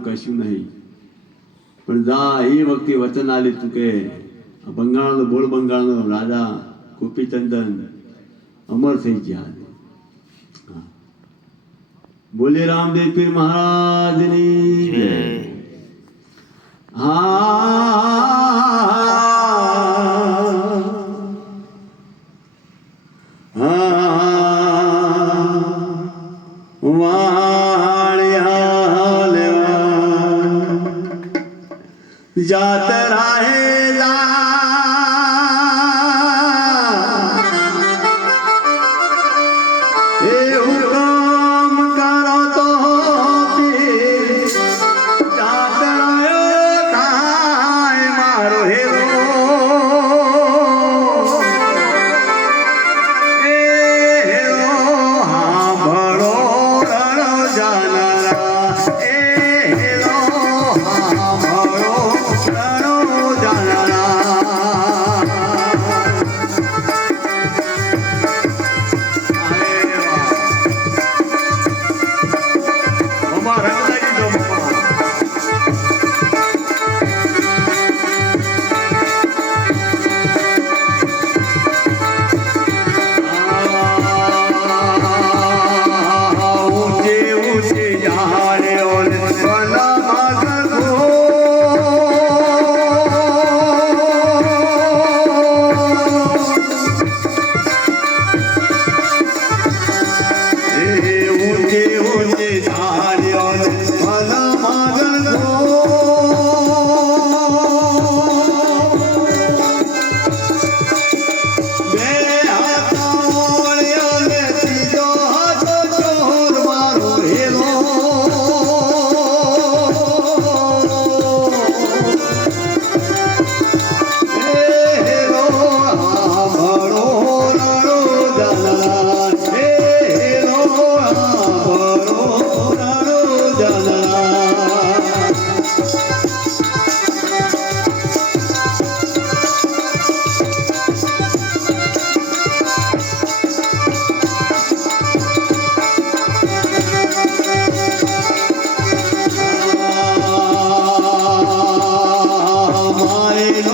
આપણું કશું નહીં. પણ જા, એ વખતે વચન આલી તું કે બંગાળનો બોળ બંગાળનો રાજા ગોપીચંદન અમર થઈ ગયા હા. બોલે રામદેવ પીર મહારાજની જય. जाता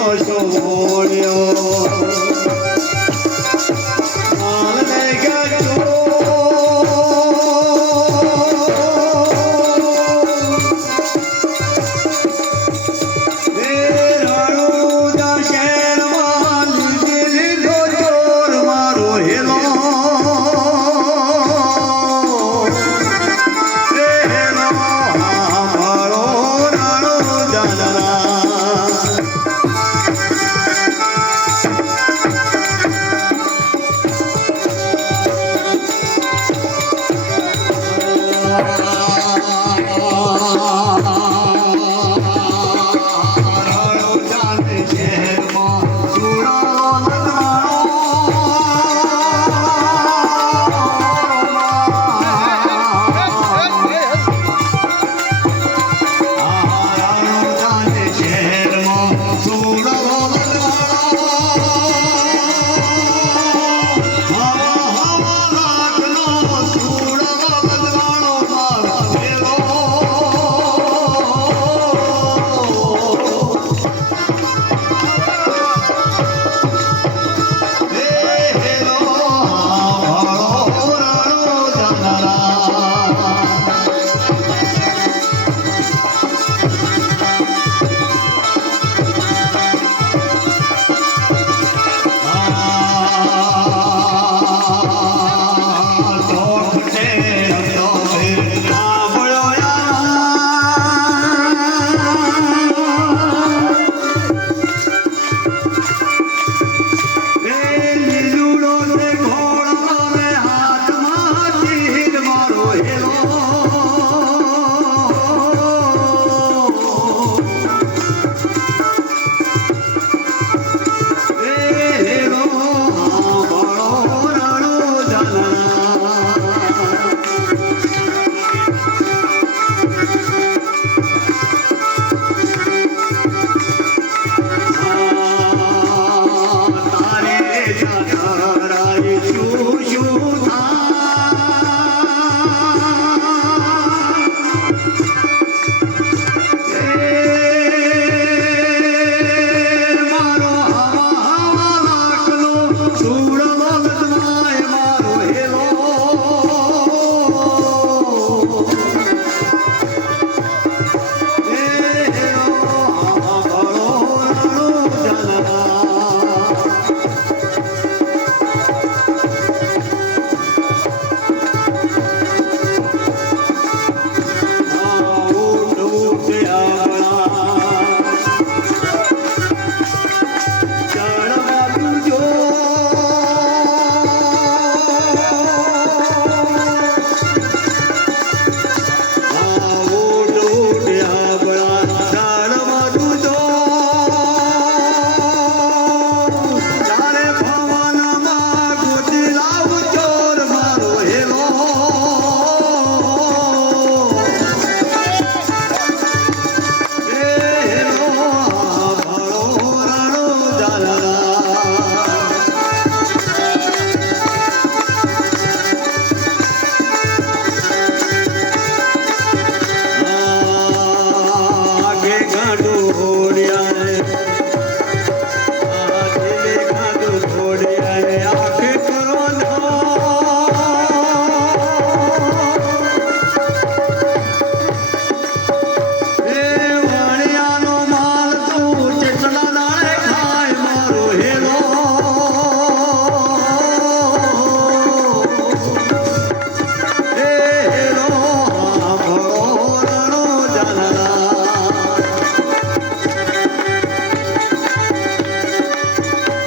સોળ્યો Bye.